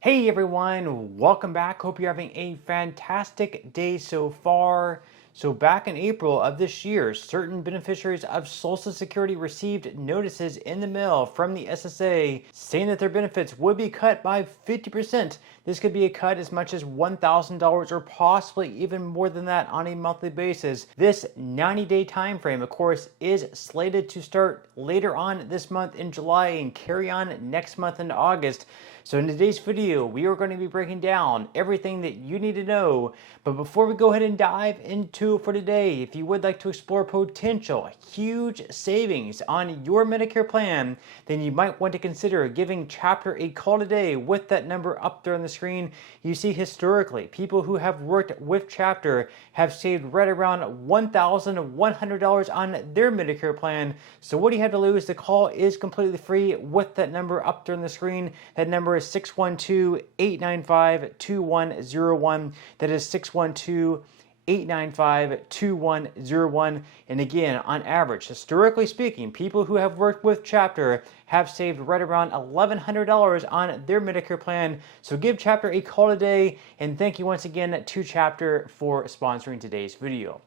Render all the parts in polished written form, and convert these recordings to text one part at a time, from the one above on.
Hey everyone, welcome back. Hope you're having a fantastic day so far. So back in April of this year, certain beneficiaries of Social Security received notices in the mail from the SSA saying that their benefits would be cut by 50%. This could be a cut as much as $1,000 or possibly even more than that on a monthly basis. This 90-day time frame, of course, is slated to start later on this month in July and carry on next month in August. So in today's video, we are going to be breaking down everything that you need to know. But before we go ahead and dive into it for today, if you would like to explore potential huge savings on your Medicare plan, then you might want to consider giving Chapter a call today with that number up there on the screen. You see, historically, people who have worked with Chapter have saved right around $1,100 on their Medicare plan. So what do you have to lose? The call is completely free with that number up there on the screen. That number is 612-895-2101. That is 612-895-2101. And again, on average, historically speaking, people who have worked with Chapter have saved right around $1,100 on their Medicare plan. So give Chapter a call today, and thank you once again to Chapter for sponsoring today's video.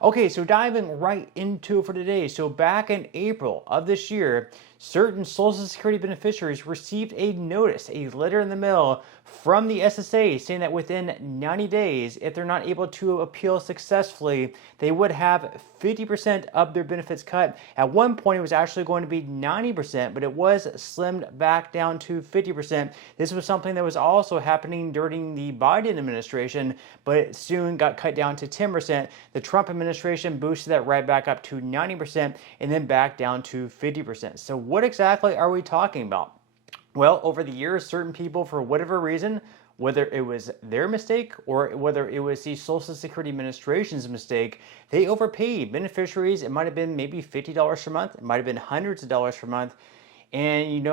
Okay, so diving right into it for today. So back in April of this year, certain Social Security beneficiaries received a notice, a letter in the mail from the SSA saying that within 90 days, if they're not able to appeal successfully, they would have 50% of their benefits cut. At one point, it was actually going to be 90%, but it was slimmed back down to 50%. This was something that was also happening during the Biden administration, but it soon got cut down to 10%. The Trump administration boosted that right back up to 90% and then back down to 50%. So what exactly are we talking about? Well, over the years, certain people, for whatever reason, whether it was their mistake or whether it was the Social Security Administration's mistake, they overpaid beneficiaries. It might have been maybe $50 per month. It might have been hundreds of dollars per month. And,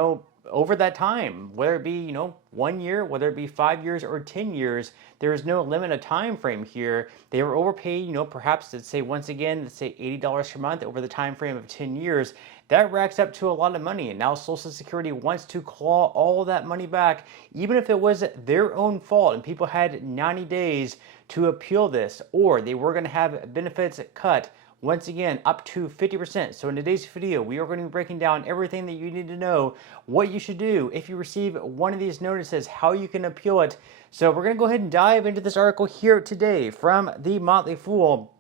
over that time, whether it be, 1 year, whether it be 5 years or 10 years, there is no limit of time frame here. They were overpaid, perhaps let's say once again, let's say $80 per month over the time frame of 10 years. That racks up to a lot of money, and now Social Security wants to claw all of that money back, even if it was their own fault and people had 90 days to appeal this, or they were going to have benefits cut once again up to 50%. So in today's video, we are going to be breaking down everything that you need to know, what you should do if you receive one of these notices, how you can appeal it. So we're going to go ahead and dive into this article here today from the Motley Fool.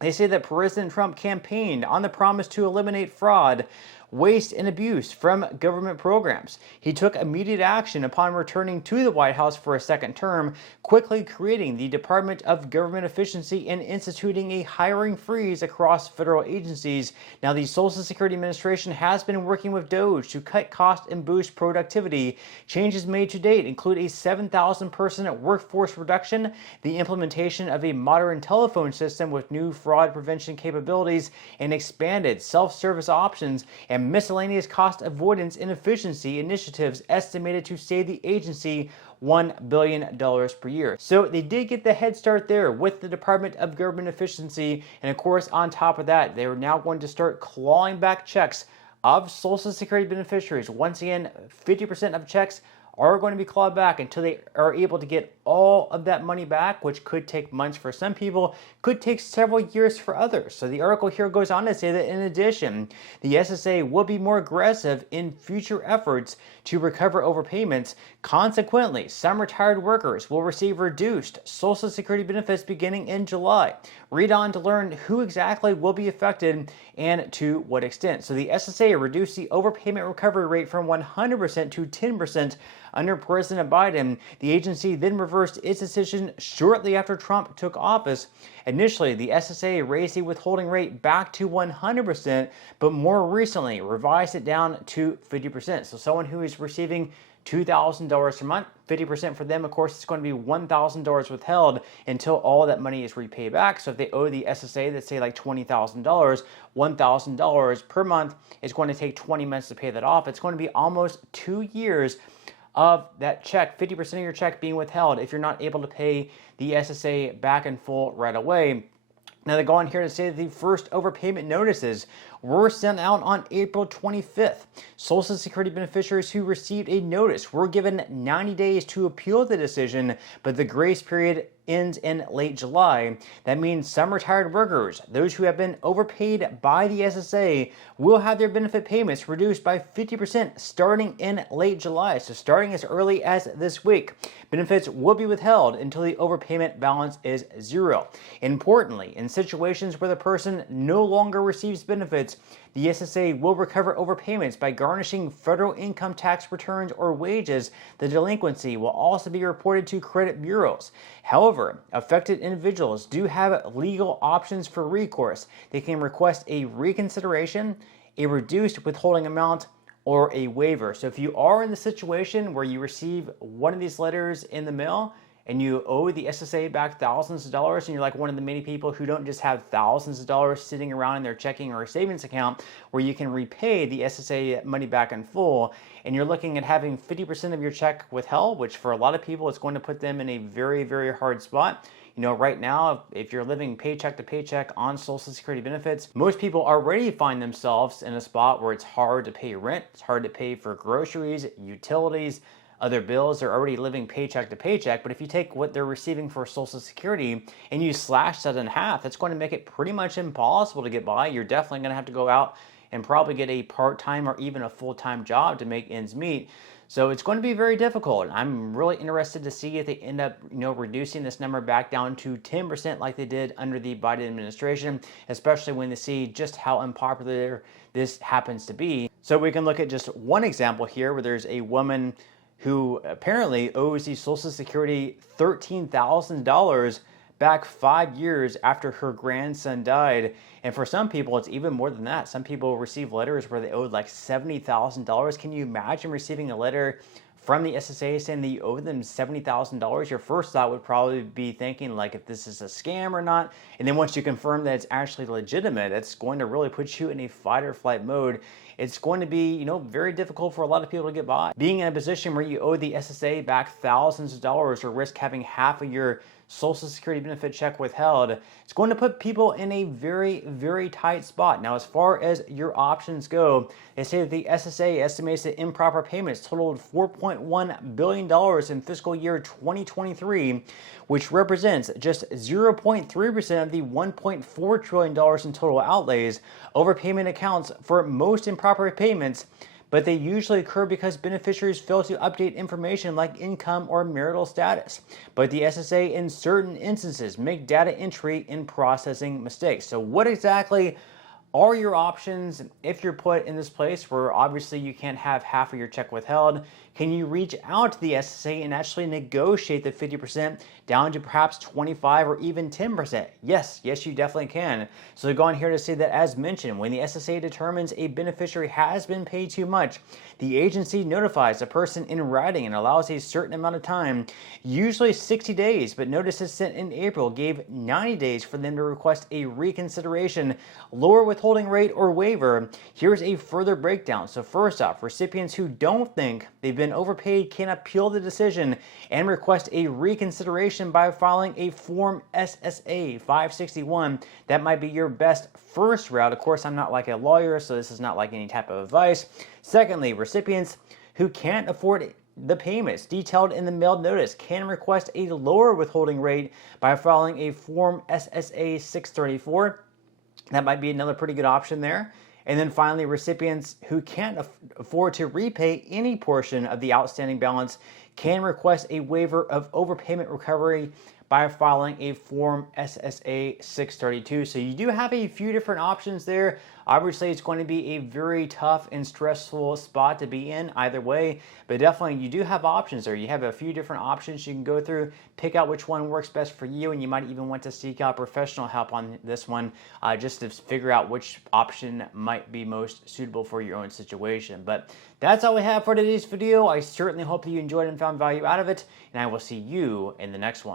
They say that President Trump campaigned on the promise to eliminate fraud, waste, and abuse from government programs. He took immediate action upon returning to the White House for a second term, quickly creating the Department of Government Efficiency and instituting a hiring freeze across federal agencies. Now, the Social Security Administration has been working with DOGE to cut costs and boost productivity. Changes made to date include a 7,000-person workforce reduction, the implementation of a modern telephone system with new fraud prevention capabilities, and expanded self-service options, and miscellaneous cost avoidance and efficiency initiatives estimated to save the agency $1 billion per year. So they did get the head start there with the Department of Government Efficiency. And of course, on top of that, they are now going to start clawing back checks of Social Security beneficiaries. Once again, 50% of checks are going to be clawed back until they are able to get all of that money back, which could take months for some people, could take several years for others. So the article here goes on to say that in addition, the SSA will be more aggressive in future efforts to recover overpayments. Consequently, some retired workers will receive reduced Social Security benefits beginning in July. Read on to learn who exactly will be affected and to what extent. So the SSA reduced the overpayment recovery rate from 100% to 10% under President Biden. The agency then reversed its decision shortly after Trump took office. Initially, the SSA raised the withholding rate back to 100%, but more recently revised it down to 50%. So someone who is receiving $2,000 per month, 50% for them, of course, it's going to be $1,000 withheld until all that money is repaid back. So if they owe the SSA, let's say like $20,000, $1,000 per month is going to take 20 months to pay that off. It's going to be almost 2 years of that check, 50% of your check being withheld if you're not able to pay the SSA back in full right away. Now they go on here to say that the first overpayment notices were sent out on April 25th. Social Security beneficiaries who received a notice were given 90 days to appeal the decision, but the grace period ends in late July. That means some retired workers, those who have been overpaid by the SSA, will have their benefit payments reduced by 50% starting in late July. So starting as early as this week, benefits will be withheld until the overpayment balance is zero. Importantly, in situations where the person no longer receives benefits, the SSA will recover overpayments by garnishing federal income tax returns or wages. The delinquency will also be reported to credit bureaus. However, affected individuals do have legal options for recourse. They can request a reconsideration, a reduced withholding amount, or a waiver. So if you are in the situation where you receive one of these letters in the mail and you owe the SSA back thousands of dollars, and you're like one of the many people who don't just have thousands of dollars sitting around in their checking or savings account where you can repay the SSA money back in full, and you're looking at having 50% of your check withheld, which for a lot of people is going to put them in a very, very hard spot. You know, right now, if you're living paycheck to paycheck on Social Security benefits, most people already find themselves in a spot where it's hard to pay rent, it's hard to pay for groceries, utilities, other bills. Are already living paycheck to paycheck, but if you take what they're receiving for Social Security and you slash that in half, that's going to make it pretty much impossible to get by. You're definitely going to have to go out and probably get a part-time or even a full-time job to make ends meet. So it's going to be very difficult. I'm really interested to see if they end up, reducing this number back down to 10% like they did under the Biden administration, especially when they see just how unpopular this happens to be. So we can look at just one example here where there's a woman who apparently owes the Social Security $13,000 back 5 years after her grandson died. And for some people, it's even more than that. Some people receive letters where they owed like $70,000. Can you imagine receiving a letter from the SSA saying that you owe them $70,000? Your first thought would probably be thinking like if this is a scam or not. And then once you confirm that it's actually legitimate, it's going to really put you in a fight or flight mode. It's going to be, very difficult for a lot of people to get by. Being in a position where you owe the SSA back thousands of dollars or risk having half of your Social Security benefit check withheld, it's going to put people in a very, very tight spot. Now, as far as your options go, they say that the SSA estimates that improper payments totaled $4.1 billion in fiscal year 2023, which represents just 0.3% of the $1.4 trillion in total outlays. Overpayment accounts for most improper payments, but they usually occur because beneficiaries fail to update information like income or marital status. But the SSA, in certain instances, make data entry and processing mistakes. So what exactly are your options if you're put in this place where obviously you can't have half of your check withheld? Can you reach out to the SSA and actually negotiate the 50% down to perhaps 25 or even 10%? Yes, you definitely can. So they're going here to say that, as mentioned, when the SSA determines a beneficiary has been paid too much, the agency notifies the person in writing and allows a certain amount of time, usually 60 days, but notices sent in April gave 90 days for them to request a reconsideration, lower withholding rate, or waiver. Here's a further breakdown. So first off, recipients who don't think they've been overpaid can appeal the decision and request a reconsideration by filing a Form SSA 561. That might be your best first route. Of course, I'm not like a lawyer, so this is not like any type of advice. Secondly, recipients who can't afford the payments detailed in the mailed notice can request a lower withholding rate by filing a Form SSA 634. That might be another pretty good option there. And then finally, recipients who can't afford to repay any portion of the outstanding balance can request a waiver of overpayment recovery by filing a Form SSA 632. So you do have a few different options there. Obviously, it's going to be a very tough and stressful spot to be in either way, but definitely you do have options there. You have a few different options you can go through, pick out which one works best for you, and you might even want to seek out professional help on this one just to figure out which option might be most suitable for your own situation. But that's all we have for today's video. I certainly hope that you enjoyed and found value out of it, and I will see you in the next one.